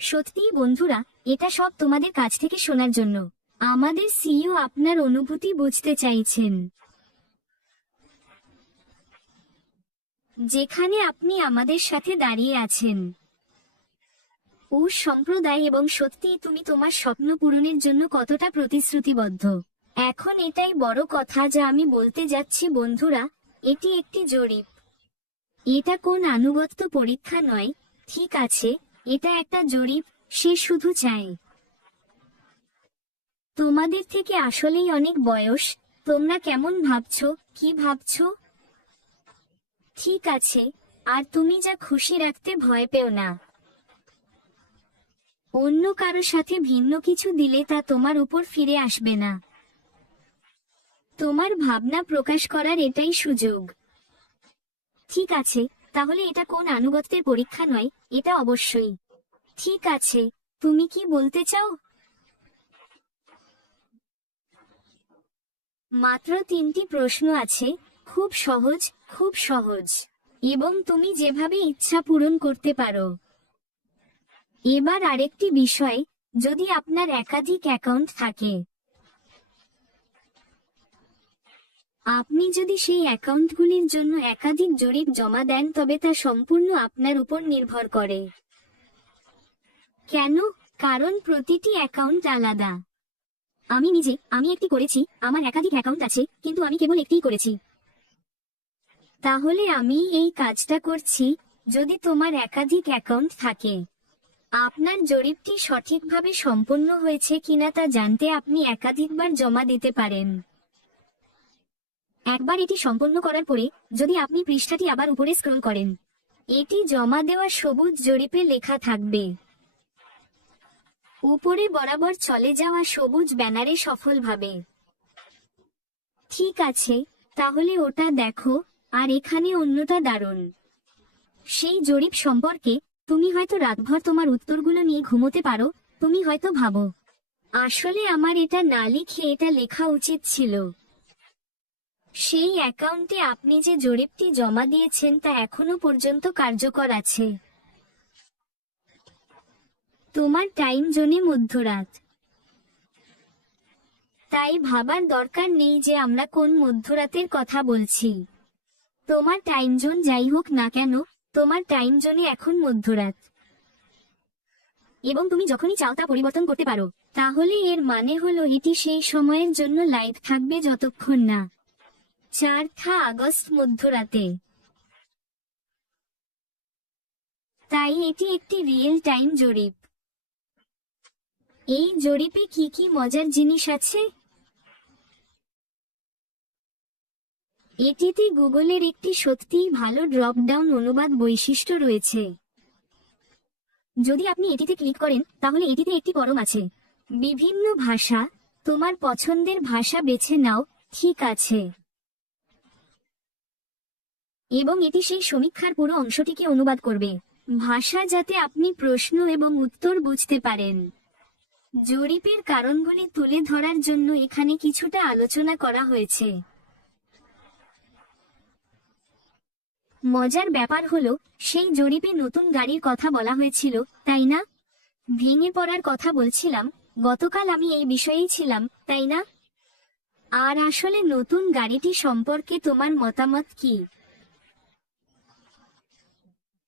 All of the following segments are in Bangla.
সত্যি বন্ধুরা, এটা সব তোমাদের কাছ থেকে শোনার জন্য। আমাদের সিইও আপনার অনুভূতি বুঝতে চাইছেন, যেখানে আপনি আমাদের সাথে দাঁড়িয়ে আছেন। ও সম্প্রদায়, এবং সত্যি তুমি তোমার স্বপ্ন পূরণের জন্য কতটা প্রতিশ্রুতিবদ্ধ। এখন এটাই বড় কথা যা আমি বলতে যাচ্ছি বন্ধুরা, এটি একটি জরিপ। এটা কোন আনুগত্য পরীক্ষা নয়, ঠিক আছে? এটা একটা জরিপ। সে শুধু চায় তোমাদের থেকে আসলেই অনেক বয়স। তোমরা কেমন ভাবছো, কি ভাবছো? ঠিক আছে, আর তুমি যা খুশি রাখতে ভয় পেও না। অন্য কারো সাথে ভিন্ন কিছু দিলে তা তোমার উপর ফিরে আসবে না। তোমার ভাবনা প্রকাশ করার এটাই সুযোগ। ঠিক আছে, তাহলে এটা কোন আনুগত্যের পরীক্ষা নয়, এটা অবশ্যই। ঠিক আছে, তুমি কি বলতে চাও? মাত্র 3টি প্রশ্ন আছে, খুব সহজ, খুব সহজ, এবং তুমি যেভাবে ইচ্ছা পূরণ করতে পারো। এবার আরেকটি বিষয়, যদি আপনার একাধিক অ্যাকাউন্ট থাকে, আপনি যদি সেই অ্যাকাউন্টগুলির জন্য একাধিক জরিপ জমা দেন তবে তা সম্পূর্ণ আপনার উপর নির্ভর করে। কেন? কারণ প্রতিটি অ্যাকাউন্ট আলাদা। আমি একটি করেছি, আমার একাধিক অ্যাকাউন্ট আছে, কিন্তু আমি কেবল একটিই করেছি। তাহলে আমি এই কাজটা করছি। যদি তোমার একাধিক অ্যাকাউন্ট থাকে, আপনার জরিপটি সঠিকভাবে সম্পন্ন হয়েছে কিনা তা জানতে আপনি একাধিকবার জমা দিতে পারেন। একবার এটি সম্পন্ন করার পরে, যদি আপনি পৃষ্ঠাটি আবার উপরে স্ক্রল করেন, এটি জমা দেওয়া সবুজ জরিপে লেখা থাকবে। উপরে বরাবর চলে যাওয়া সবুজ ব্যানারে সফলভাবে। ঠিক আছে, তাহলে ওটা দেখো। আর এখানে অন্যটা দারুণ। সেই জরিপ সম্পর্কে তুমি হয়তো রাতভর তোমার উত্তরগুলো নিয়ে ঘুমোতে পারো। তুমি হয়তো ভাবো, আসলে আমার এটা না লিখে এটা লেখা উচিত ছিল। সেই অ্যাকাউন্টে আপনি যে জরিপটি জমা দিয়েছেন তা এখনো পর্যন্ত কার্যকর আছে। তোমার টাইম জোনে মধ্যরাত, তাই ভাবার দরকার নেই যে আমরা কোন মধ্যরাতের কথা বলছি। তোমার টাইম জোন যাই হোক না কেন, তোমার টাইম জোনে এখন মধ্যরাত, এবং তুমি যখনই চাও তা পরিবর্তন করতে পারো। তাহলে এর মানে হলো এটি সেই সময়ের জন্য লাইভ থাকবে যতক্ষণ না 4 আগস্ট মধ্যরাতে। তাই এটি একটি রিয়েল টাইম জরিপ। এই জরিপে কি কি মজার জিনিস আছে? এটিতে গুগলের একটি সত্যিই ভালো ড্রপ ডাউন অনুবাদ বৈশিষ্ট্য রয়েছে। যদি আপনি এটিতে ক্লিক করেন তাহলে এটিতে একটি পরম আছে, বিভিন্ন ভাষা। তোমার পছন্দের ভাষা বেছে নাও, ঠিক আছে? এবং এটি সেই সমীক্ষার পুরো অংশটিকে অনুবাদ করবে, ভাষা যাতে আপনি প্রশ্ন এবং উত্তর বুঝতে পারেন। জরিপের কারণগুলি তুলে ধরার জন্য এখানে কিছুটা আলোচনা করা হয়েছে। মজার ব্যাপার হলো, সেই জরিপে নতুন গাড়ির কথা বলা হয়েছিল, তাই না? ভেঙে পড়ার কথা বলছিলাম। গতকাল আমি এই বিষয়েই ছিলাম, তাই না? আর আসলে নতুন গাড়িটি সম্পর্কে তোমার মতামত কি?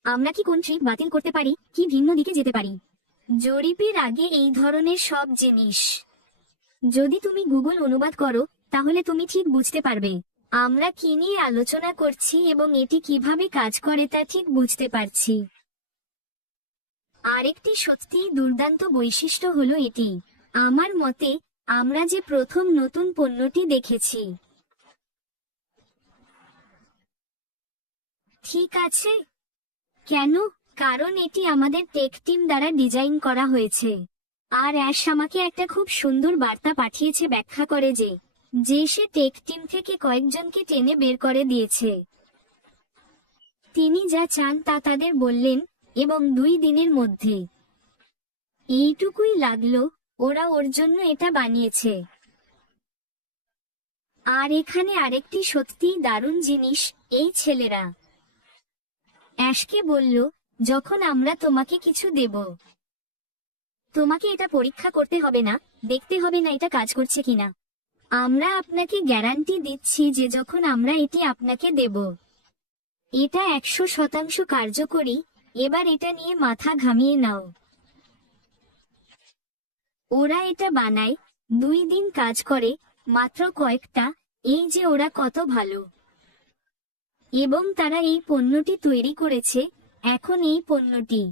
আমরা কি কোন ট্রিপ বাতিল করতে পারি, কি ভিন্ন দিকে যেতে পারি? জরিপের আগে এই ধরনের সব জিনিস যদি তুমি গুগল অনুবাদ করো, তাহলে তুমি ঠিক বুঝতে পারবে আমরা কি নিয়ে আলোচনা করছি এবং এটি কিভাবে কাজ করে তা ঠিক বুঝতে পারছি। আরেকটি সত্যিই দুর্দান্ত বৈশিষ্ট্য হলো এটি। আমার মতে, আমরা যে প্রথম নতুন পণ্যটি দেখেছি। ঠিক আছে? কেন? কারণ এটি আমাদের টেক টিম দ্বারা ডিজাইন করা হয়েছে। আর অ্যাশ আমাকে একটা খুব সুন্দর বার্তা পাঠিয়েছে, ব্যাখ্যা করে যে সে টেক টিম থেকে কয়েকজনকে টেনে বের করে দিয়েছে। তিনি যা চান তা তাদের বললেন, এবং 2 দিনের মধ্যে এইটুকুই লাগলো, ওরা ওর জন্য এটা বানিয়েছে। আর এখানে আরেকটি সত্যিই দারুণ জিনিস, এই ছেলেরা অ্যাশকে বলল, যখন আমরা তোমাকে কিছু দেব, তোমাকে এটা পরীক্ষা করতে হবে না, দেখতে হবে না এটা কাজ করছে কিনা। আমরা আপনাকে গ্যারান্টি দিচ্ছি যে যখন আমরা এটি আপনাকে দেব, এটা 100% কার্যকরী। এবার এটা নিয়ে মাথা ঘামিয়ে নাও। ওরা এটা বানায়, 2 দিন কাজ করে, মাত্র কয়েকটা। এই যে ওরা কত ভালো, এবং তারা এই পণ্যটি তৈরি করেছে। এখন এই পণ্যটি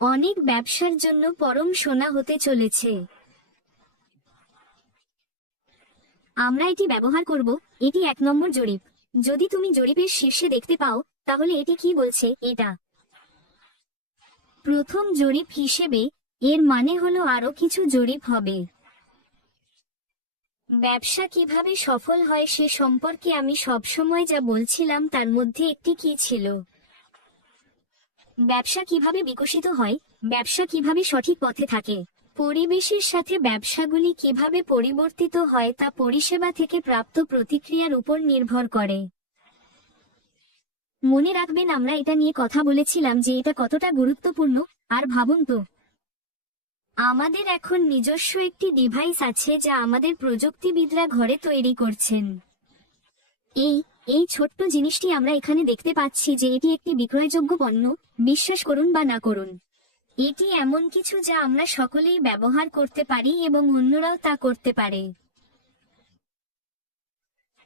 অনেক ব্যবসার জন্য পরম সোনা হতে চলেছে। আমরা এটি ব্যবহার করব। এটি 1 নম্বর জরিপ। যদি তুমি জরিপের শীর্ষে দেখতে পাও, তাহলে এটি কি বলছে? এটা প্রথম জরিপ হিসেবে, এর মানে হলো আরো কিছু জরিপ হবে। ব্যবসা কিভাবে সফল হয় সে সম্পর্কে আমি সবসময় যা বলছিলাম তার মধ্যে একটি কি ছিল? ব্যবসা কিভাবে বিকশিত হয়, ব্যবসা কিভাবে সঠিক পথে থাকে, পরিবেশের সাথে ব্যবসাগুলি কিভাবে পরিবর্তিত হয় তা পরিষেবা থেকে প্রাপ্ত প্রতিক্রিয়ার উপর নির্ভর করে। মনে রাখবেন, আমরা এটা নিয়ে কথা বলেছিলাম যে এটা কতটা গুরুত্বপূর্ণ। আর ভাবুন তো, আমাদের এখন নিজস্ব একটি ডিভাইস আছে যা আমাদের প্রযুক্তিবিদরা ঘরে তৈরি করছেন। এই ছোট্ট জিনিসটি আমরা এখানে দেখতে পাচ্ছি যে এটি একটি বিক্রয়যোগ্য পণ্য। বিশ্বাস করুন বা না করুন, এটি এমন কিছু যা আমরা সকলেই ব্যবহার করতে পারি এবং অন্যরাও তা করতে পারে।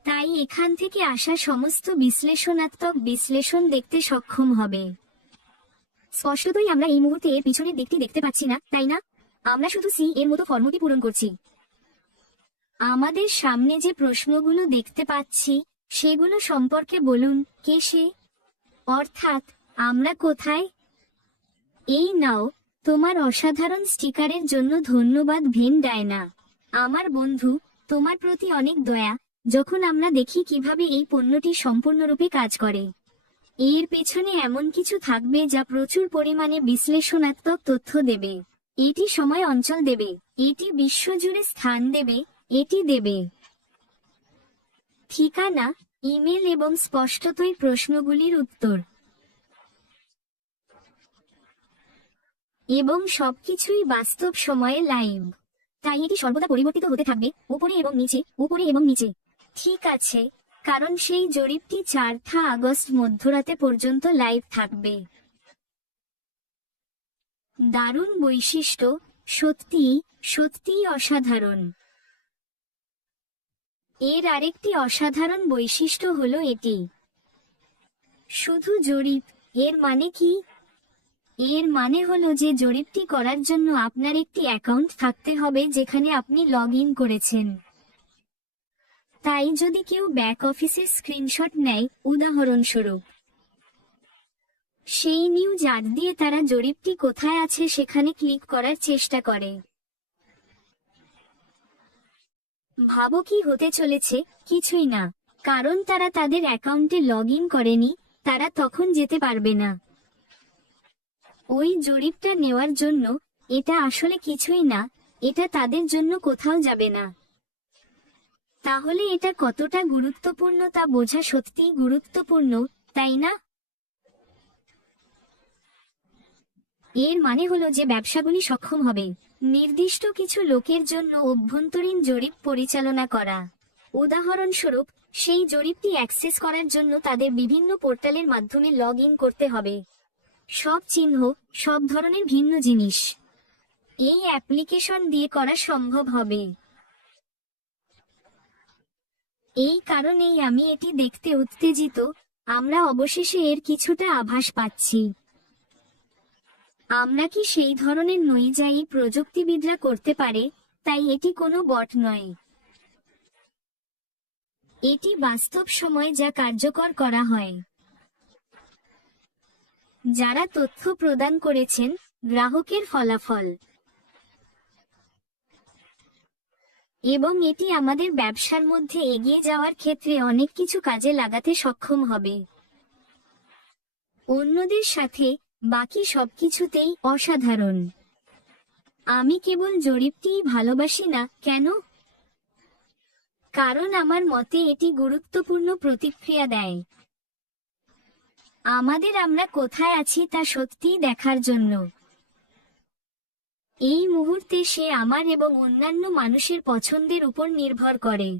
তাই এখান থেকে আসা সমস্ত বিশ্লেষণাত্মক বিশ্লেষণ দেখতে সক্ষম হবে। স্পষ্টতই আমরা এই মুহূর্তে এর পিছনের দিকটি দেখতে পাচ্ছি না, তাই না? আমরা শুধু সি এর মতো ফর্মটি পূরণ করছি। আমাদের সামনে যে প্রশ্নগুলো দেখতে পাচ্ছি সেগুলো সম্পর্কে বলুন, কে সে? অর্থাৎ আমরা কোথায়? এই নাও, তোমার অসাধারণ স্টিকারের জন্য ধন্যবাদ ভেন ডায়না। আমার বন্ধু, তোমার প্রতি অনেক দয়া। যখন আমরা দেখি কিভাবে এই পণ্যটি সম্পূর্ণরূপে কাজ করে, এর পেছনে এমন কিছু থাকবে যা প্রচুর পরিমাণে বিশ্লেষণাত্মক তথ্য দেবে। এটি সময় অঞ্চল দেবে, এটি বিশ্বজুড়ে স্থান দেবে, এটি দেবে ঠিকানা, ইমেল এবং স্পষ্টতই প্রশ্নগুলির উত্তর, এবং সবকিছুই বাস্তব সময়ে লাইভ। তাই এটি সর্বদা পরিবর্তিত হতে থাকবে, উপরে এবং নিচে, উপরে এবং নিচে। ঠিক আছে, কারণ সেই জরিপটি 4 আগস্ট মধ্যরাতে পর্যন্ত লাইভ থাকবে। দারুণ বৈশিষ্ট্য, সত্যিই সত্যিই অসাধারণ। এর আরেকটি অসাধারণ বৈশিষ্ট্য হলো এটি শুধু জরিপ। এর মানে কি? এর মানে হলো যে জরিপটি করার জন্য আপনার একটি অ্যাকাউন্ট থাকতে হবে যেখানে আপনি লগ ইন করেছেন। তাই যদি কেউ ব্যাক অফিসের স্ক্রিনশট নেয়, উদাহরণস্বরূপ, সেই নিউজ আর্ট দিয়ে তারা জরিপটি কোথায় আছে সেখানে ক্লিক করার চেষ্টা করে। ভাবো কি হতে চলেছে? কিছুই না, কারণ তারা তাদের অ্যাকাউন্টে লগ ইন করেনি, তারা তখন যেতে পারবে না ওই জরিপটা নেওয়ার জন্য। এটা আসলে কিছুই না, এটা তাদের জন্য কোথাও যাবে না। তাহলে এটা কতটা গুরুত্বপূর্ণ তা বোঝা সত্যিই গুরুত্বপূর্ণ, তাই না? এর মানে হলো যে ব্যবসাগুলি সক্ষম হবে নির্দিষ্ট কিছু লোকের জন্য অভ্যন্তরীণ জরিপ পরিচালনা করা। উদাহরণস্বরূপ, সেই জরিপটি অ্যাক্সেস করার জন্য তাদের বিভিন্ন পোর্টালের মাধ্যমে লগ ইন করতে হবে। সব চিহ্ন, সব ধরনের ভিন্ন জিনিস এই অ্যাপ্লিকেশন দিয়ে করা সম্ভব হবে। এই কারণেই আমি এটি দেখতে উত্তেজিত। আমরা অবশেষে এর কিছুটা আভাস পাচ্ছি। আমরা কি সেই ধরনের নই যা এই প্রযুক্তিবিদরা করতে পারে? তাই এটি কোনো বট নয়, এটি বাস্তব সময় যা কার্যকর করা হয়। যারা তথ্য প্রদান করেছেন, গ্রাহকের ফলাফল, এবং এটি আমাদের ব্যবসার মধ্যে এগিয়ে যাওয়ার ক্ষেত্রে অনেক কিছু কাজে লাগাতে সক্ষম হবে। অন্যদের সাথে বাকি সবকিছুতেই অসাধারণ। আমি কেবল জরিপটিই ভালোবাসি না, কেন? কারণ আমার মতে এটি গুরুত্বপূর্ণ প্রতিক্রিয়া দেয় আমাদের আমরা কোথায় আছি তা সত্যিই দেখার জন্য। এই মুহূর্তে সে আমার এবং অন্যান্য মানুষের পছন্দের উপর নির্ভর করে।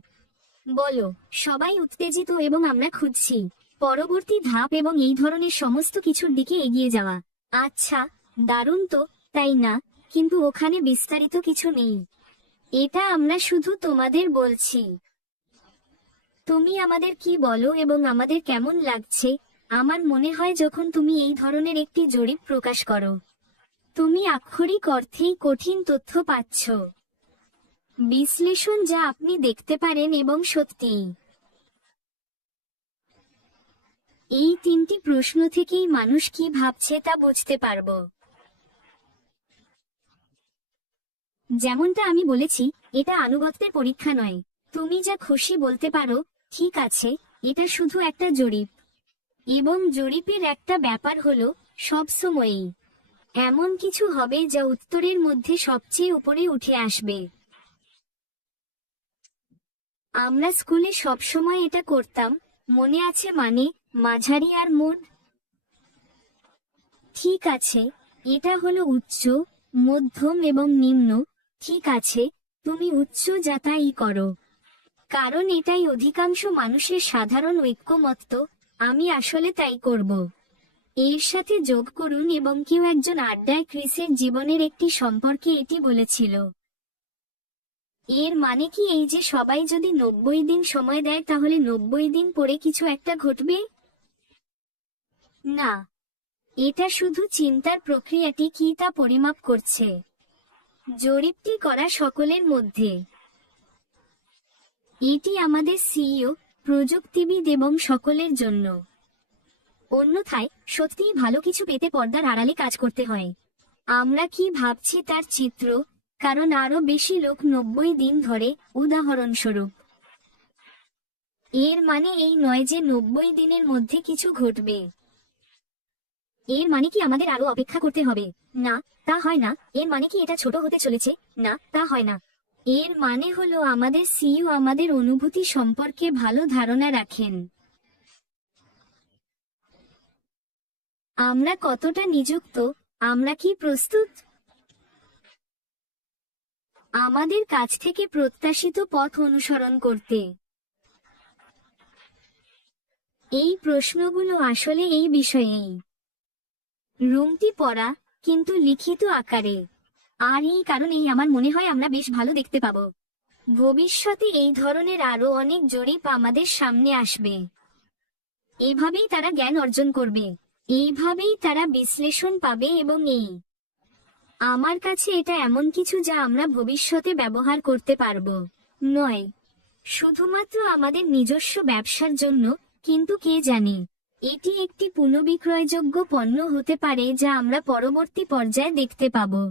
বলো, সবাই উত্তেজিত এবং আমরা খুঁজছি পরবর্তী ধাপ এবং এই ধরনের সমস্ত কিছুর দিকে এগিয়ে যাওয়া। আচ্ছা, দারুণ তো, তাই না? কিন্তু ওখানে বিস্তারিত কিছু নেই। এটা আমরা শুধু তোমাদের বলছি। তুমি আমাদের কি বলো এবং আমাদের কেমন লাগছে? আমার মনে হয় যখন তুমি এই ধরনের একটি জরিপ প্রকাশ করো, তুমি আক্ষরিক অর্থেই কঠিন তথ্য পাচ্ছ। বিশ্লেষণ যা আপনি দেখতে পারেন এবং সত্যিই এই তিনটি প্রশ্ন থেকেই মানুষ কি ভাবছে তা বুঝতে পারব। যেমনটা আমি বলেছি, এটা আনুগত্যের পরীক্ষা নয়। তুমি যা খুশি বলতে পারো, ঠিক আছে, এটা শুধু একটা জরিপ। এবং জরিপের একটা ব্যাপার হলো, সবসময়ই এমন কিছু হবে যা উত্তরের মধ্যে সবচেয়ে উপরে উঠে আসবে। আমরা স্কুলে সবসময় এটা করতাম, মনে আছে? মানে, মাঝারি আর মোড। ঠিক আছে, এটা হলো উচ্চ, মধ্যম এবং নিম্ন। ঠিক আছে, তুমি উচ্চ যাতাই করো, কারণ এটাই অধিকাংশ মানুষের সাধারণ ঐক্যমত্য। আমি আসলে তাই করব। এর সাথে যোগ করুন এবং কেউ একজন আড্ডায় ক্রিসের জীবনের একটি সম্পর্কে এটি বলেছিল। এর মানে কি এই যে সবাই যদি 90 দিন সময় দেয় তাহলে 90 দিন পরে কিছু একটা ঘটবে? না, এটা শুধু চিন্তার প্রক্রিয়াটি কি তা পরিমাপ করছে। জরিপটি করা সকলের মধ্যে। এটি আমাদের সিইও, প্রযুক্তিবিদ এবং সকলের জন্য। অন্যথায় সত্যিই ভালো কিছু পেতে পর্দার আড়ালে কাজ করতে হয়। আমরা কি ভাবছি তার চিত্র, কারণ আরো বেশি লোক 90 দিন ধরে, উদাহরণস্বরূপ। এর মানে এই নয় যে 90 দিনের মধ্যে কিছু ঘটবে। এর মানে কি আমাদের আরো অপেক্ষা করতে হবে? না, তা হয় না। এর মানে কি এটা ছোট হতে চলেছে? না, তা হয় না। এর মানে হলো আমাদের সিইও আমাদের অনুভূতি সম্পর্কে ভালো ধারণা রাখেন। আমরা কতটা নিযুক্ত, আমরা কি প্রস্তুত আমাদের কাছ থেকে প্রত্যাশিত পথ অনুসরণ করতে? এই প্রশ্নগুলো আসলে এই বিষয়েই। রুমটি পড়া, কিন্তু লিখিত আকারে। আর এই কারণেই আমার মনে হয় আমরা বেশ ভালো দেখতে পাবো। ভবিষ্যতে এই ধরনের আরো অনেক জরিপ আমাদের সামনে আসবে। এভাবেই তারা জ্ঞান অর্জন করবে, এইভাবেই তারা বিশ্লেষণ পাবে এবং আমার কাছে এটা এমন কিছু যা আমরা ভবিষ্যতে ব্যবহার করতে পারবো, নয় শুধুমাত্র আমাদের নিজস্ব ব্যবসার জন্য, কিন্তু কে জানে, এটি একটি পুনর্বিক্রয়যোগ্য পণ্য হতে পারে যা আমরা পরবর্তী পর্যায়ে দেখতে পাবো।